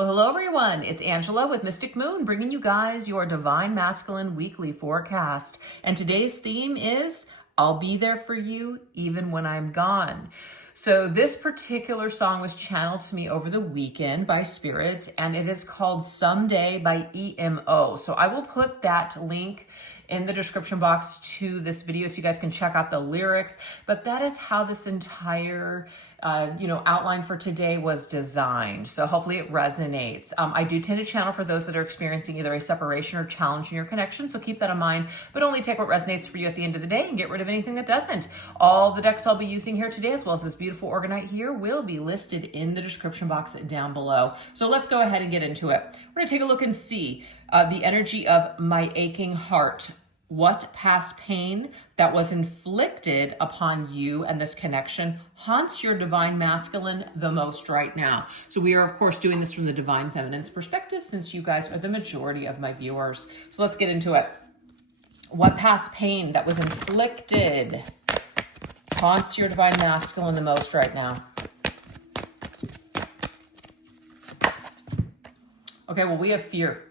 Well, hello everyone. It's Angela with Mystic Moon, bringing you guys your Divine Masculine weekly forecast. And today's theme is, I'll be there for you even when I'm gone. So this particular song was channeled to me over the weekend by Spirit, and it is called Someday by EMO. So I will put that link in the description box to this video so you guys can check out the lyrics. But that is how this entire outline for today was designed. So hopefully it resonates. I do tend to channel for those that are experiencing either a separation or challenge in your connection. So keep that in mind, but only take what resonates for you at the end of the day and get rid of anything that doesn't. All the decks I'll be using here today, as well as this beautiful Orgonite here, will be listed in the description box down below. So let's go ahead and get into it. We're gonna take a look and see the energy of my aching heart. What past pain that was inflicted upon you and this connection haunts your divine masculine the most right now? So we are, of course, doing this from the divine feminine's perspective, since you guys are the majority of my viewers. So let's get into it. What past pain that was inflicted haunts your divine masculine the most right now? Okay, well, we have fear.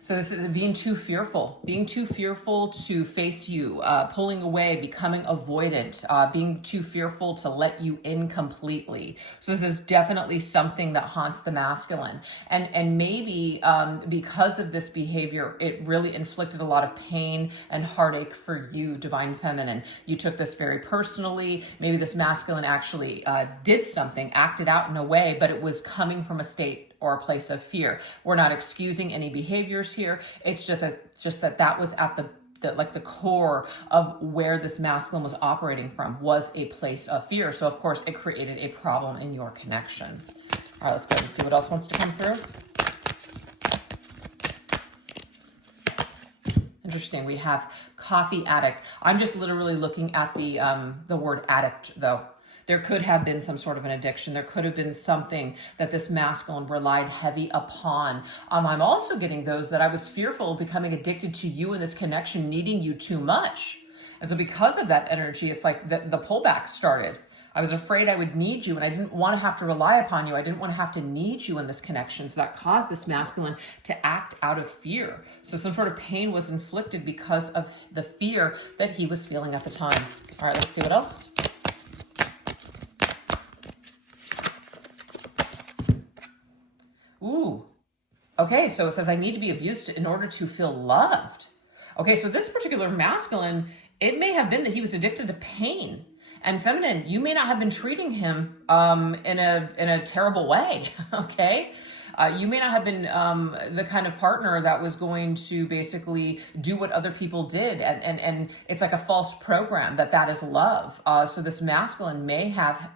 So this is being too fearful to face you, pulling away, becoming avoidant, being too fearful to let you in completely. So this is definitely something that haunts the masculine. And maybe because of this behavior, it really inflicted a lot of pain and heartache for you, divine feminine. You took this very personally. Maybe this masculine actually did something, acted out in a way, but it was coming from a state or a place of fear. We're not excusing any behaviors here. It's just that was at the core of where this masculine was operating from, was a place of fear. So of course it created a problem in your connection. All right, let's go ahead and see what else wants to come through. Interesting. We have coffee addict. I'm just literally looking at the word addict though. There could have been some sort of an addiction. There could have been something that this masculine relied heavy upon. I'm also getting those that I was fearful of becoming addicted to you in this connection, needing you too much. And so because of that energy, it's like the pullback started. I was afraid I would need you, and I didn't want to have to rely upon you. I didn't want to have to need you in this connection. So that caused this masculine to act out of fear. So some sort of pain was inflicted because of the fear that he was feeling at the time. All right, let's see what else. Ooh, okay, so it says I need to be abused in order to feel loved. Okay, so this particular masculine, it may have been that he was addicted to pain. And feminine, you may not have been treating him in a terrible way, okay? You may not have been the kind of partner that was going to basically do what other people did. And it's like a false program that is love. So this masculine may have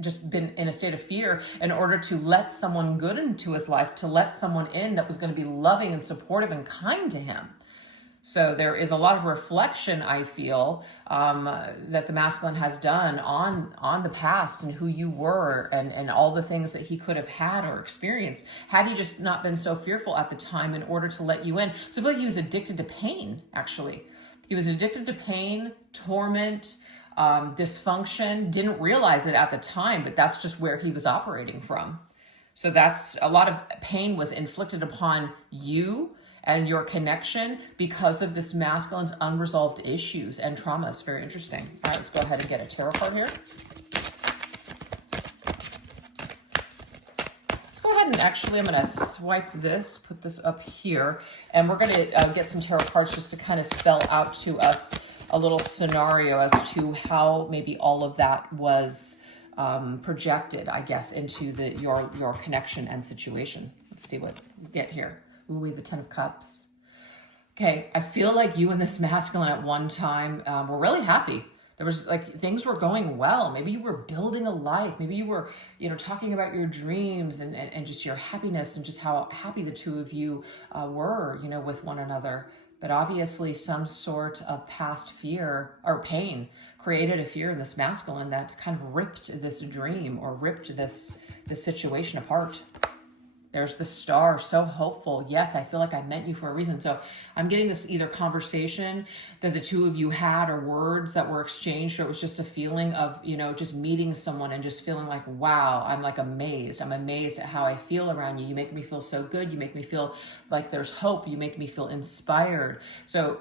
just been in a state of fear in order to let someone good into his life, to let someone in that was going to be loving and supportive and kind to him. So there is a lot of reflection, I feel, that the masculine has done on the past and who you were and all the things that he could have had or experienced had he just not been so fearful at the time in order to let you in. So I feel like he was addicted to pain, actually. He was addicted to pain, torment, dysfunction, didn't realize it at the time, but that's just where he was operating from. So that's a lot of pain was inflicted upon you and your connection because of this masculine's unresolved issues and traumas. Very interesting. All right, let's go ahead and get a tarot card here. Let's go ahead and actually, I'm gonna swipe this, put this up here, and we're gonna get some tarot cards just to kind of spell out to us a little scenario as to how maybe all of that was projected, I guess, into your connection and situation. Let's see what we get here. Ooh, we have the 10 of Cups. Okay, I feel like you and this masculine at one time were really happy. There was like, things were going well. Maybe you were building a life. Maybe you were, talking about your dreams and just your happiness and just how happy the two of you were, with one another. But obviously some sort of past fear or pain created a fear in this masculine that kind of ripped this dream or ripped this situation apart. There's the star, so hopeful. Yes, I feel like I meant you for a reason. So I'm getting this either conversation that the two of you had or words that were exchanged, or it was just a feeling of, you know, just meeting someone and just feeling like, wow, I'm like amazed. I'm amazed at how I feel around you. You make me feel so good. You make me feel like there's hope. You make me feel inspired. So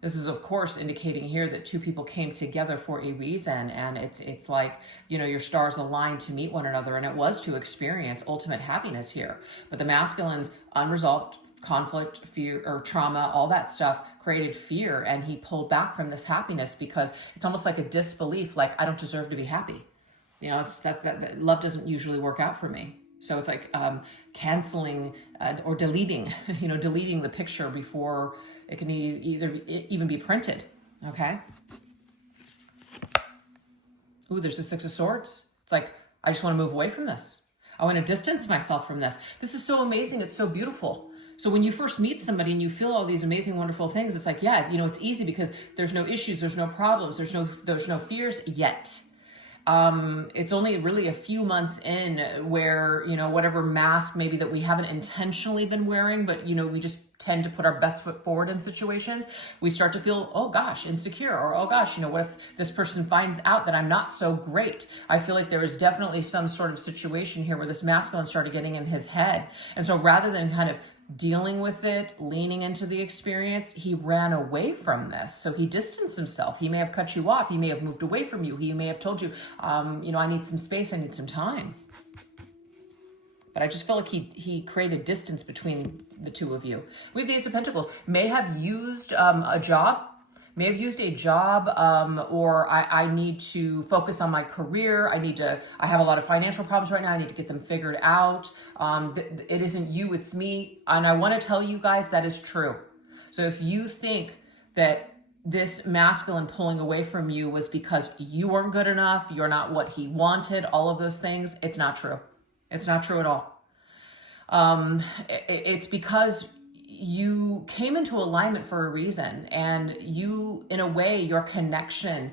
this is, of course, indicating here that two people came together for a reason. And it's like, you know, your stars aligned to meet one another. And it was to experience ultimate happiness here. But the masculine's unresolved conflict, fear, or trauma, all that stuff created fear, and he pulled back from this happiness because it's almost like a disbelief, like I don't deserve to be happy. You know, it's that love doesn't usually work out for me. So it's like canceling or deleting, you know, deleting the picture before it can even be printed. Okay. Ooh, there's the Six of Swords. It's like, I just want to move away from this. I want to distance myself from this. This is so amazing. It's so beautiful. So when you first meet somebody and you feel all these amazing, wonderful things, it's like, yeah, you know, it's easy because there's no issues, there's no problems, there's no fears yet. It's only really a few months in where, you know, whatever mask maybe that we haven't intentionally been wearing, but, you know, we just tend to put our best foot forward in situations, we start to feel, oh gosh, insecure, or oh gosh, you know, what if this person finds out that I'm not so great? I feel like there is definitely some sort of situation here where this masculine started getting in his head. And so rather than kind of dealing with it, leaning into the experience, he ran away from this. So he distanced himself. He may have cut you off. He may have moved away from you. He may have told you, you know, I need some space. I need some time. But I just feel like he created distance between the two of you. We have the Ace of Pentacles. May have used a job. May have used a job, or I need to focus on my career. I have a lot of financial problems right now. I need to get them figured out. It isn't you, it's me. And I want to tell you guys that is true. So if you think that this masculine pulling away from you was because you weren't good enough, you're not what he wanted, all of those things, it's not true. It's not true at all. It's because you came into alignment for a reason, and you, in a way, your connection,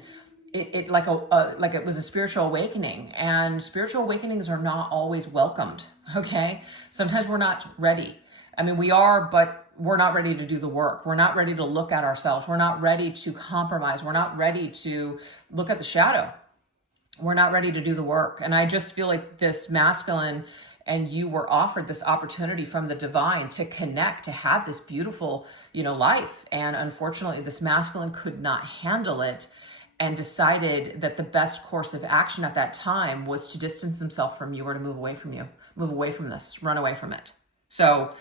it like it was a spiritual awakening, and spiritual awakenings are not always welcomed. Okay. Sometimes we're not ready. I mean, we are, but we're not ready to do the work. We're not ready to look at ourselves. We're not ready to compromise. We're not ready to look at the shadow. We're not ready to do the work. And I just feel like this masculine and you were offered this opportunity from the divine to connect, to have this beautiful, you know, life. And unfortunately, this masculine could not handle it and decided that the best course of action at that time was to distance himself from you, or to move away from you, move away from this, run away from it. So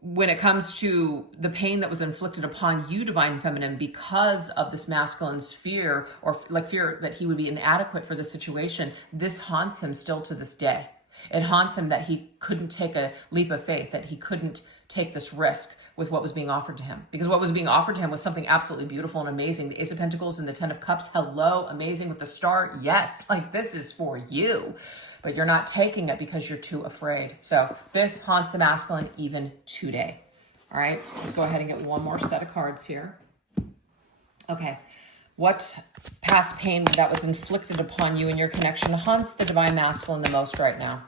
when it comes to the pain that was inflicted upon you, divine feminine, because of this masculine's fear, or like fear that he would be inadequate for the situation, this haunts him still to this day. It haunts him that he couldn't take a leap of faith, that he couldn't take this risk with what was being offered to him. Because what was being offered to him was something absolutely beautiful and amazing. The Ace of Pentacles and the Ten of Cups, hello, amazing, with the star, yes, like this is for you. But you're not taking it because you're too afraid. So this haunts the masculine even today. All right, let's go ahead and get one more set of cards here. Okay, what past pain that was inflicted upon you in your connection haunts the divine masculine the most right now?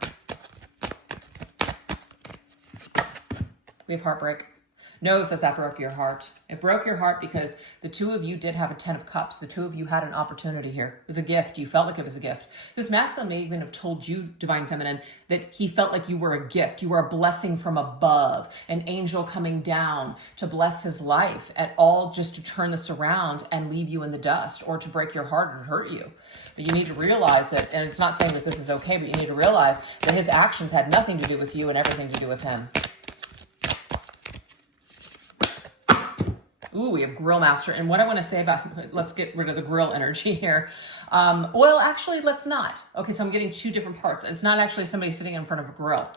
We have heartbreak. Knows that broke your heart. It broke your heart because the two of you did have a Ten of Cups. The two of you had an opportunity here. It was a gift. You felt like it was a gift. This masculine may even have told you, divine feminine, that he felt like you were a gift. You were a blessing from above, an angel coming down to bless his life at all, just to turn this around and leave you in the dust, or to break your heart or hurt you. But you need to realize that, and it's not saying that this is okay, but you need to realize that his actions had nothing to do with you and everything to do with him. Ooh, we have Grill Master. And what I want to say about, let's get rid of the grill energy here. Well, actually, let's not. Okay, so I'm getting two different parts. It's not actually somebody sitting in front of a grill.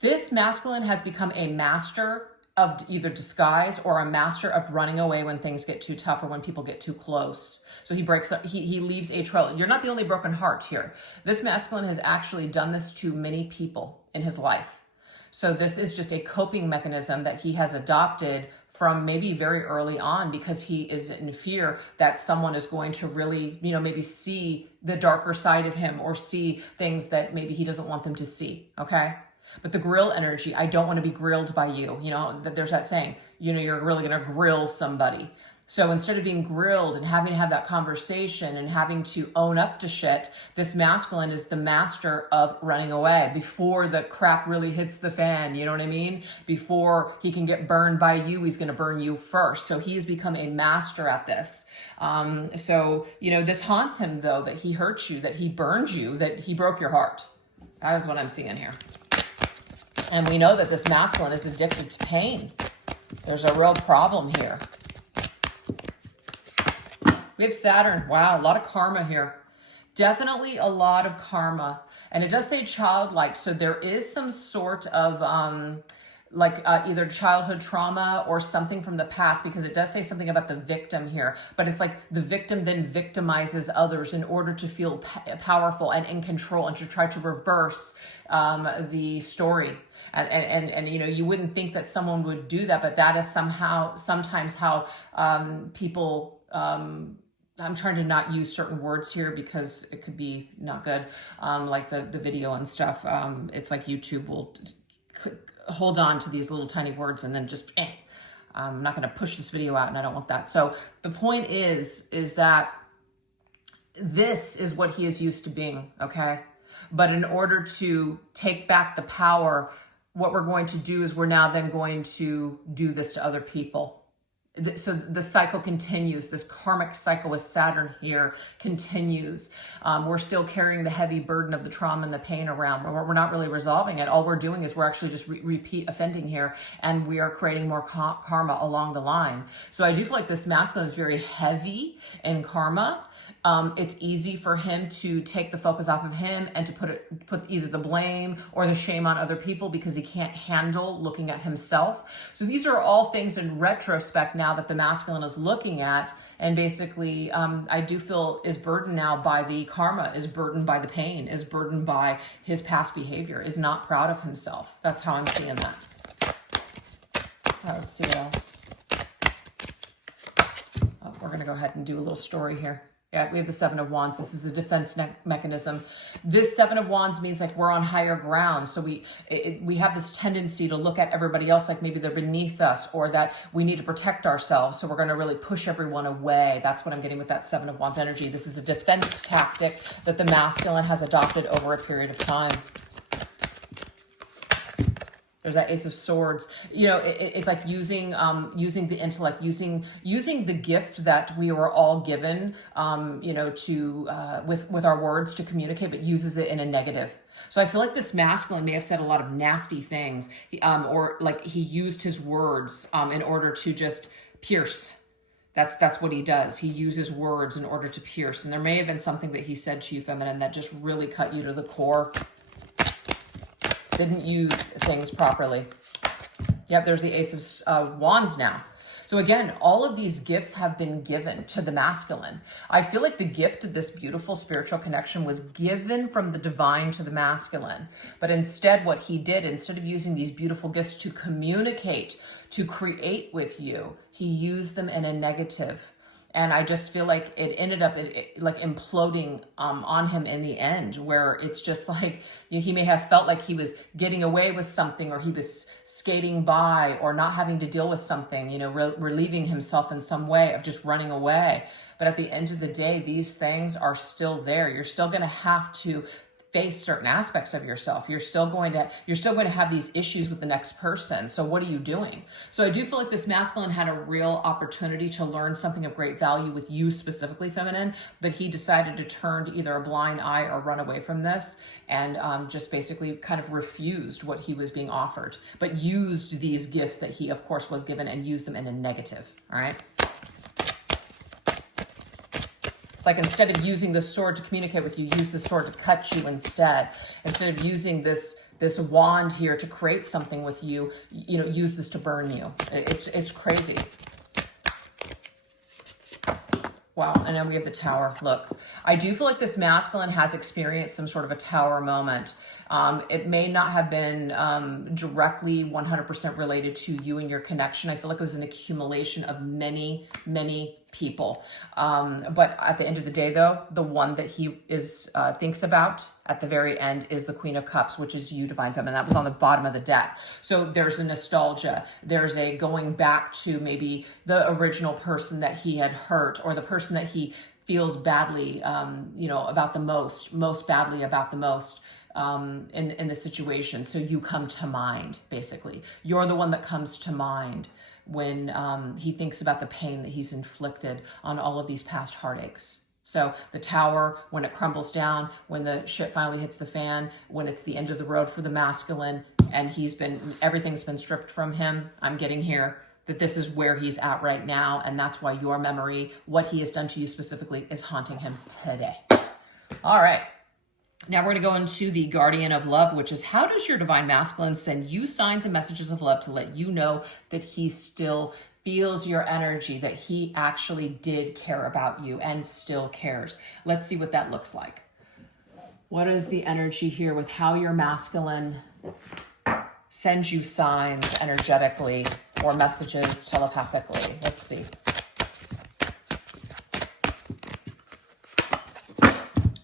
This masculine has become a master of either disguise or a master of running away when things get too tough or when people get too close. So he breaks up, he leaves a trail. You're not the only broken heart here. This masculine has actually done this to many people in his life. So this is just a coping mechanism that he has adopted from maybe very early on, because he is in fear that someone is going to really, you know, maybe see the darker side of him, or see things that maybe he doesn't want them to see, okay? But the grill energy, I don't want to be grilled by you. You know, there's that saying, you know, you're really going to grill somebody. So instead of being grilled and having to have that conversation and having to own up to shit, this masculine is the master of running away before the crap really hits the fan. You know what I mean? Before he can get burned by you, he's going to burn you first. So he's become a master at this. So, you know, this haunts him though, that he hurt you, that he burned you, that he broke your heart. That is what I'm seeing here. And we know that this masculine is addicted to pain. There's a real problem here. We have Saturn. Wow, a lot of karma here. Definitely a lot of karma. And it does say childlike, so there is some sort of either childhood trauma or something from the past, because it does say something about the victim here. But it's like the victim then victimizes others in order to feel powerful and in control and to try to reverse the story. And you know, you wouldn't think that someone would do that, but that is sometimes how people... I'm trying to not use certain words here because it could be not good, like the video and stuff. It's like YouTube will hold on to these little tiny words and then just, I'm not going to push this video out, and I don't want that. So the point is that this is what he is used to being, okay? But in order to take back the power, what we're going to do is we're now then going to do this to other people. So the cycle continues. This karmic cycle with Saturn here continues. We're still carrying the heavy burden of the trauma and the pain around. We're not really resolving it. All we're doing is we're actually just repeat offending here, and we are creating more karma along the line. So I do feel like this masculine is very heavy in karma. It's easy for him to take the focus off of him and to put either the blame or the shame on other people because he can't handle looking at himself. So these are all things in retrospect now that the masculine is looking at, and basically I do feel is burdened now by the karma, is burdened by the pain, is burdened by his past behavior, is not proud of himself. That's how I'm seeing that. Let's see what else. Oh, we're going to go ahead and do a little story here. Yeah, we have the Seven of Wands. This is a defense mechanism. This Seven of Wands means like we're on higher ground. So we have this tendency to look at everybody else like maybe they're beneath us, or that we need to protect ourselves. So we're going to really push everyone away. That's what I'm getting with that Seven of Wands energy. This is a defense tactic that the masculine has adopted over a period of time. There's that Ace of Swords. You know, it's like using the intellect, using the gift that we were all given, you know, to with our words to communicate, but uses it in a negative. So I feel like this masculine may have said a lot of nasty things, or like he used his words in order to just pierce. That's what he does. He uses words in order to pierce. And there may have been something that he said to you, feminine, that just really cut you to the core. Didn't use things properly. Yep, there's the Ace of Wands now. So again, all of these gifts have been given to the masculine. I feel like the gift of this beautiful spiritual connection was given from the divine to the masculine. But instead, what he did, instead of using these beautiful gifts to communicate, to create with you, he used them in a negative. And I just feel like it ended up like imploding on him in the end, where it's just like, you know, he may have felt like he was getting away with something, or he was skating by, or not having to deal with something, you know, relieving himself in some way of just running away. But at the end of the day, these things are still there. You're still going to have to face certain aspects of yourself. You're still going to have these issues with the next person. So what are you doing? So I do feel like this masculine had a real opportunity to learn something of great value with you specifically, feminine, but he decided to turn to either a blind eye or run away from this, and just basically kind of refused what he was being offered, but used these gifts that he of course was given and used them in a negative. All right. It's like, instead of using the sword to communicate with you, use the sword to cut you instead. Instead of using this wand here to create something with you, you know, use this to burn you. It's crazy. Wow, and then we have the Tower. Look, I do feel like this masculine has experienced some sort of a Tower moment. It may not have been directly 100% related to you and your connection. I feel like it was an accumulation of many, many people. But at the end of the day, though, the one that he is thinks about at the very end is the Queen of Cups, which is you, Divine Feminine. That was on the bottom of the deck. So there's a nostalgia. There's a going back to maybe the original person that he had hurt, or the person that he feels badly, about the most badly about the most in the situation. So you come to mind, basically. You're the one that comes to mind when he thinks about the pain that he's inflicted on all of these past heartaches. So the tower, when it crumbles down, when the shit finally hits the fan, when it's the end of the road for the masculine, and everything's been stripped from him, I'm getting here that this is where he's at right now. And that's why your memory, what he has done to you specifically, is haunting him today. All right. Now we're going to go into the Guardian of Love, which is, how does your Divine Masculine send you signs and messages of love to let you know that he still feels your energy, that he actually did care about you and still cares? Let's see what that looks like. What is the energy here with how your masculine sends you signs energetically or messages telepathically? Let's see.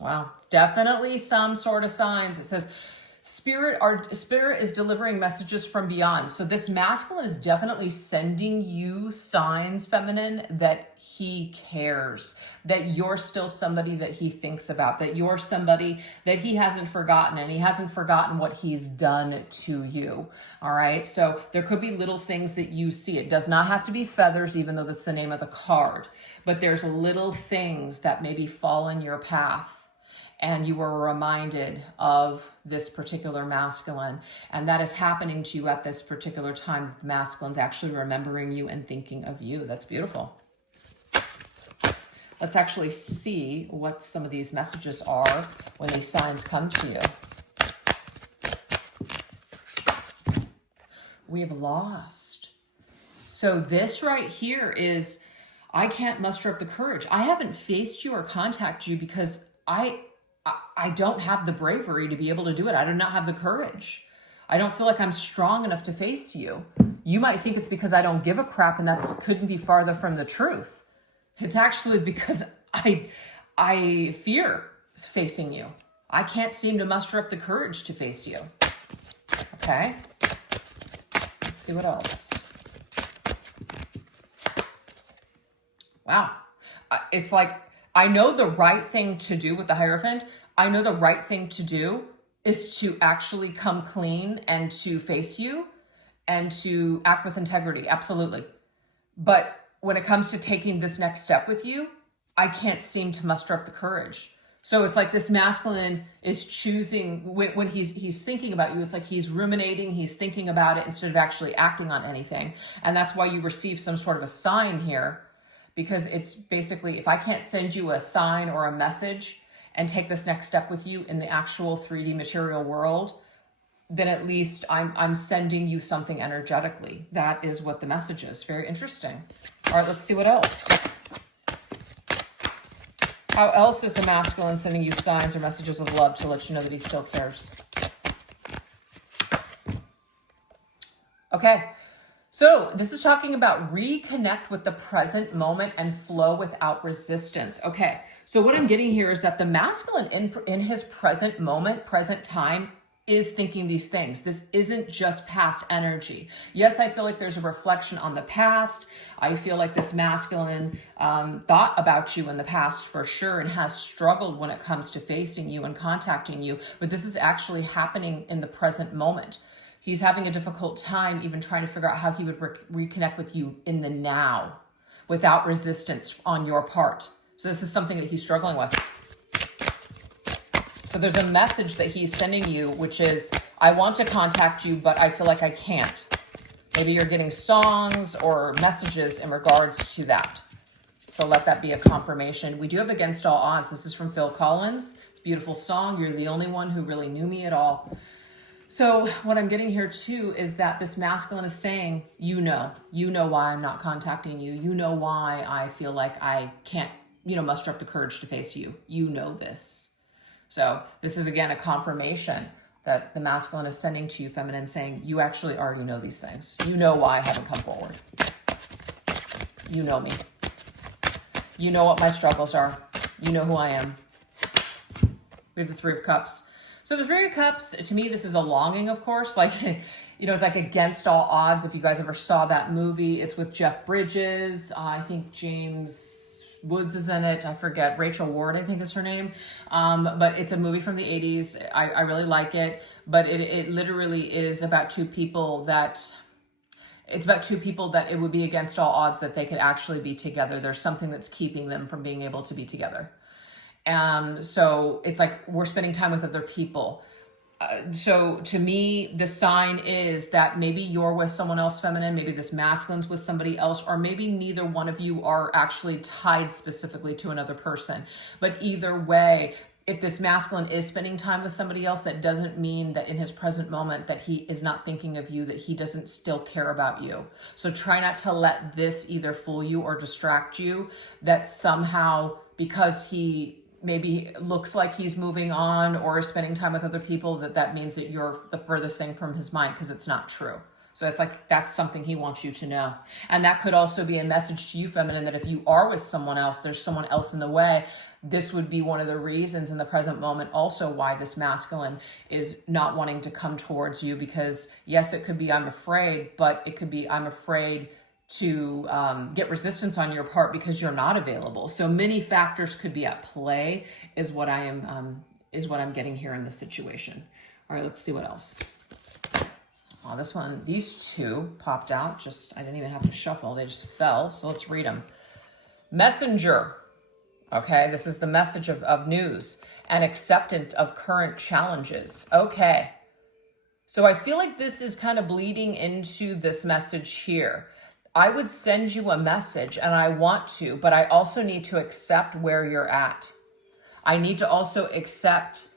Wow, definitely some sort of signs. It says, our spirit is delivering messages from beyond. So this masculine is definitely sending you signs, feminine, that he cares, that you're still somebody that he thinks about, that you're somebody that he hasn't forgotten, and he hasn't forgotten what he's done to you. All right. So there could be little things that you see. It does not have to be feathers, even though that's the name of the card, but there's little things that maybe fall in your path. And you were reminded of this particular masculine, and that is happening to you at this particular time. The masculine's actually remembering you and thinking of you. That's beautiful. Let's actually see what some of these messages are when these signs come to you. We have lost. So this right here is, I can't muster up the courage. I haven't faced you or contacted you because I don't have the bravery to be able to do it. I do not have the courage. I don't feel like I'm strong enough to face you. You might think it's because I don't give a crap, and that couldn't be farther from the truth. It's actually because I fear facing you. I can't seem to muster up the courage to face you. Okay. Let's see what else. Wow. It's like, I know the right thing to do with the Hierophant. I know the right thing to do is to actually come clean and to face you and to act with integrity. Absolutely. But when it comes to taking this next step with you, I can't seem to muster up the courage. So it's like this masculine is choosing, when he's thinking about you, it's like he's ruminating, he's thinking about it instead of actually acting on anything. And that's why you receive some sort of a sign here. Because it's basically, if I can't send you a sign or a message and take this next step with you in the actual 3D material world, then at least I'm sending you something energetically. That is what the message is. Very interesting. All right, let's see what else. How else is the masculine sending you signs or messages of love to let you know that he still cares? Okay. So this is talking about reconnect with the present moment and flow without resistance. Okay, so what I'm getting here is that the masculine in his present moment, present time, is thinking these things. This isn't just past energy. Yes, I feel like there's a reflection on the past. I feel like this masculine thought about you in the past for sure and has struggled when it comes to facing you and contacting you, but this is actually happening in the present moment. He's having a difficult time even trying to figure out how he would reconnect with you in the now without resistance on your part. So this is something that he's struggling with. So there's a message that he's sending you, which is, I want to contact you, but I feel like I can't. Maybe you're getting songs or messages in regards to that. So let that be a confirmation. We do have Against All Odds. This is from Phil Collins. It's a beautiful song. You're the only one who really knew me at all. So what I'm getting here too is that this masculine is saying, you know why I'm not contacting you. You know why I feel like I can't, muster up the courage to face you. You know this. So this is again a confirmation that the masculine is sending to you, feminine, saying, you actually already know these things. You know why I haven't come forward. You know me. You know what my struggles are. You know who I am. We have the Three of Cups. So the Three of Cups, to me, this is a longing, of course. Like, you know, it's like against all odds. If you guys ever saw that movie, it's with Jeff Bridges. I think James Woods is in it. I forget. Rachel Ward, I think is her name. But it's a movie from the 80s. I really like it. But it literally is about two people that... It's about two people that it would be against all odds that they could actually be together. There's something that's keeping them from being able to be together. So it's like we're spending time with other people. So to me, the sign is that maybe you're with someone else, feminine, maybe this masculine's with somebody else, or maybe neither one of you are actually tied specifically to another person. But either way, if this masculine is spending time with somebody else, that doesn't mean that in his present moment that he is not thinking of you, that he doesn't still care about you. So try not to let this either fool you or distract you, that somehow because he maybe looks like he's moving on or is spending time with other people, that means that you're the furthest thing from his mind, because it's not true. So it's like, that's something he wants you to know. And that could also be a message to you, feminine, that if you are with someone else, there's someone else in the way. This would be one of the reasons in the present moment also why this masculine is not wanting to come towards you, because yes, it could be I'm afraid, but it could be I'm afraid to get resistance on your part because you're not available. So many factors could be at play is what I'm getting here in this situation. All right, let's see what else. Oh, this one, these two popped out. I didn't even have to shuffle. They just fell. So let's read them. Messenger. Okay, this is the message of news and acceptance of current challenges. Okay, so I feel like this is kind of bleeding into this message here. I would send you a message and I want to, but I also need to accept where you're at. I need to also accept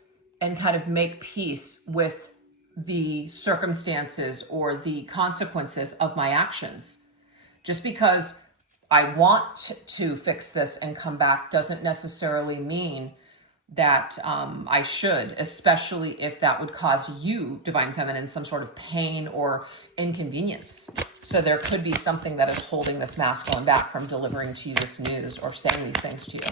and kind of make peace with the circumstances or the consequences of my actions. Just because I want to fix this and come back doesn't necessarily mean that I should, especially if that would cause you, Divine Feminine, some sort of pain or inconvenience. So there could be something that is holding this masculine back from delivering to you this news or saying these things to you.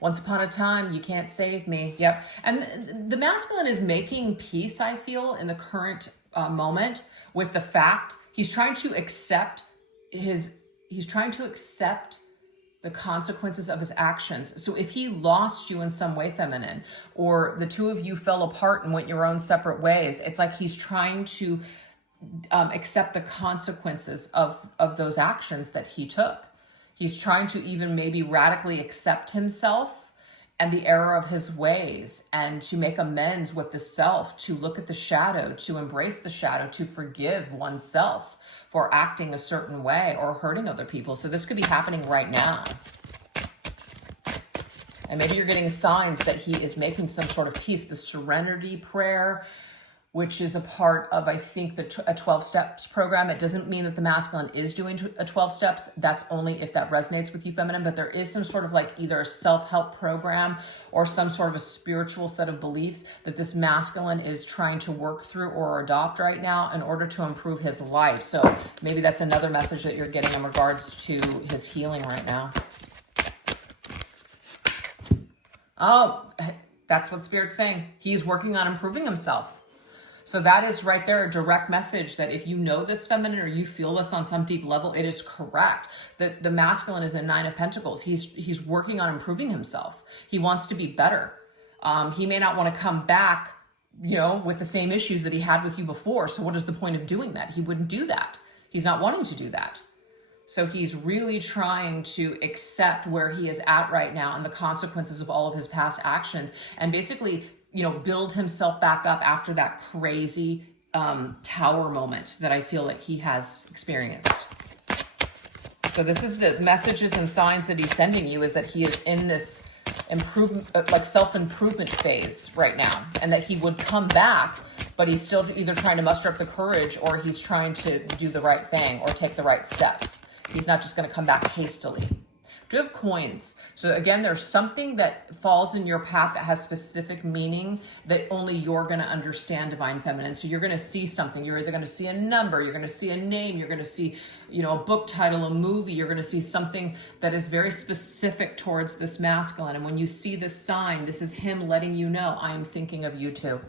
Once upon a time, you can't save me. Yep. And the masculine is making peace, I feel, in the current moment with the fact he's trying to accept the consequences of his actions. So if he lost you in some way, feminine, or the two of you fell apart and went your own separate ways, it's like he's trying to accept the consequences of those actions that he took. He's trying to even maybe radically accept himself and the error of his ways, and to make amends with the self, to look at the shadow, to embrace the shadow, to forgive oneself for acting a certain way or hurting other people. So this could be happening right now. And maybe you're getting signs that he is making some sort of peace. The serenity prayer, which is a part of, I think, a 12 steps program. It doesn't mean that the masculine is doing a 12 steps. That's only if that resonates with you, feminine. But there is some sort of like either a self-help program or some sort of a spiritual set of beliefs that this masculine is trying to work through or adopt right now in order to improve his life. So maybe that's another message that you're getting in regards to his healing right now. Oh, that's what Spirit's saying. He's working on improving himself. So that is right there a direct message that if you know this, feminine, or you feel this on some deep level, it is correct. That the masculine is a 9 of Pentacles. He's working on improving himself. He wants to be better. He may not want to come back, with the same issues that he had with you before. So what is the point of doing that? He wouldn't do that. He's not wanting to do that. So he's really trying to accept where he is at right now and the consequences of all of his past actions, and basically build himself back up after that crazy tower moment that I feel like he has experienced. So this is the messages and signs that he's sending you, is that he is in this improvement, like self-improvement phase right now, and that he would come back, but he's still either trying to muster up the courage or he's trying to do the right thing or take the right steps. He's not just going to come back hastily. Two of Coins. So again, there's something that falls in your path that has specific meaning that only you're going to understand, Divine Feminine. So you're going to see something. You're either going to see a number, you're going to see a name, you're going to see, you know, a book title, a movie. You're going to see something that is very specific towards this masculine. And when you see this sign, this is him letting you know, I'm thinking of you too.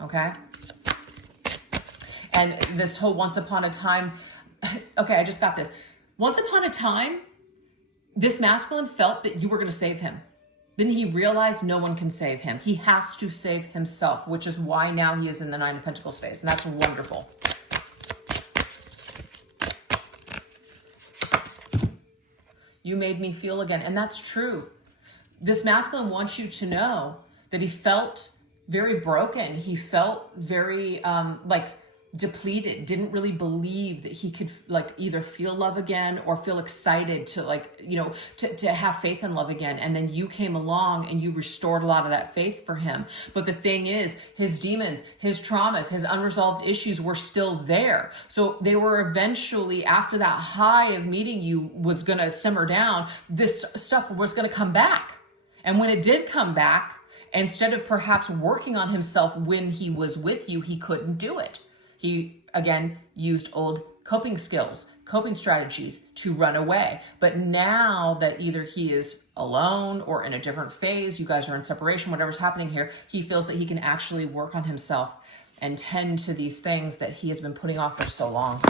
Okay? And this whole once upon a time, okay, I just got this. Once upon a time, this masculine felt that you were going to save him. Then he realized no one can save him. He has to save himself, which is why now he is in the Nine of Pentacles phase. And that's wonderful. You made me feel again. And that's true. This masculine wants you to know that he felt very broken. He felt very depleted, didn't really believe that he could like either feel love again or feel excited to like, you know, to have faith in love again. And then you came along and you restored a lot of that faith for him. But the thing is, his demons, his traumas, his unresolved issues were still there. So they were eventually, after that high of meeting you was going to simmer down, this stuff was going to come back. And when it did come back, instead of perhaps working on himself when he was with you, he couldn't do it. He, again, used old coping skills, coping strategies to run away. But now that either he is alone or in a different phase, you guys are in separation, whatever's happening here, he feels that he can actually work on himself and tend to these things that he has been putting off for so long.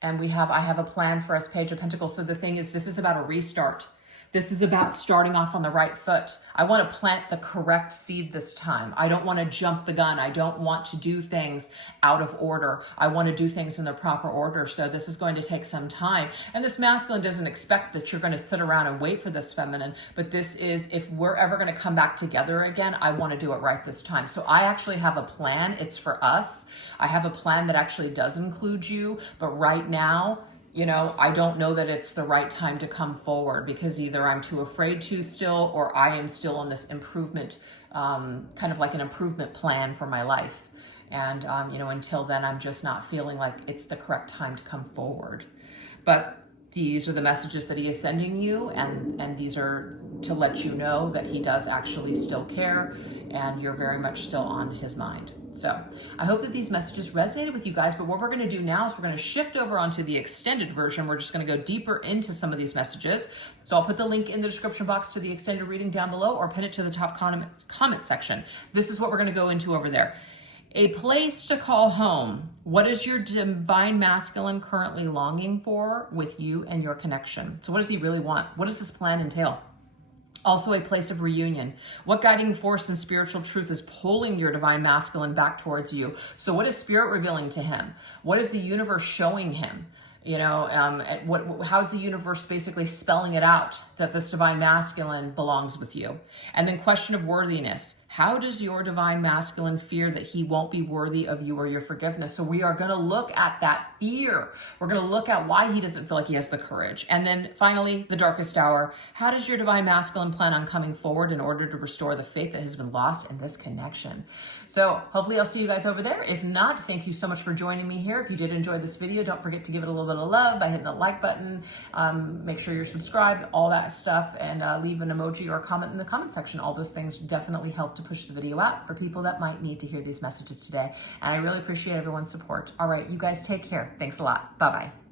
And I have a plan for us, Page of Pentacles. So the thing is, this is about a restart. This is about starting off on the right foot. I want to plant the correct seed this time. I don't want to jump the gun. I don't want to do things out of order. I want to do things in the proper order. So this is going to take some time. And this masculine doesn't expect that you're going to sit around and wait for this feminine. But this is, if we're ever going to come back together again, I want to do it right this time. So I actually have a plan. It's for us. I have a plan that actually does include you. But right now, you know, I don't know that it's the right time to come forward because either I'm too afraid to still, or I am still on this improvement, kind of like an improvement plan for my life. And, you know, until then, I'm just not feeling like it's the correct time to come forward. But these are the messages that he is sending you. And these are to let you know that he does actually still care and you're very much still on his mind. So I hope that these messages resonated with you guys, but what we're going to do now is we're going to shift over onto the extended version. We're just going to go deeper into some of these messages. So I'll put the link in the description box to the extended reading down below or pin it to the top comment section. This is what we're going to go into over there. A place to call home. What is your divine masculine currently longing for with you and your connection? So what does he really want? What does this plan entail? Also a place of reunion. What guiding force and spiritual truth is pulling your divine masculine back towards you? So what is spirit revealing to him? What is the universe showing him? You know, how's the universe basically spelling it out that this divine masculine belongs with you? And then question of worthiness. How does your divine masculine fear that he won't be worthy of you or your forgiveness? So we are going to look at that fear. We're going to look at why he doesn't feel like he has the courage. And then finally, the darkest hour. How does your divine masculine plan on coming forward in order to restore the faith that has been lost in this connection? So hopefully I'll see you guys over there. If not, thank you so much for joining me here. If you did enjoy this video, don't forget to give it a little bit of love by hitting the like button. Make sure you're subscribed, all that stuff, and leave an emoji or a comment in the comment section. All those things definitely help to push the video out for people that might need to hear these messages today. And I really appreciate everyone's support. All right, you guys take care. Thanks a lot. Bye-bye.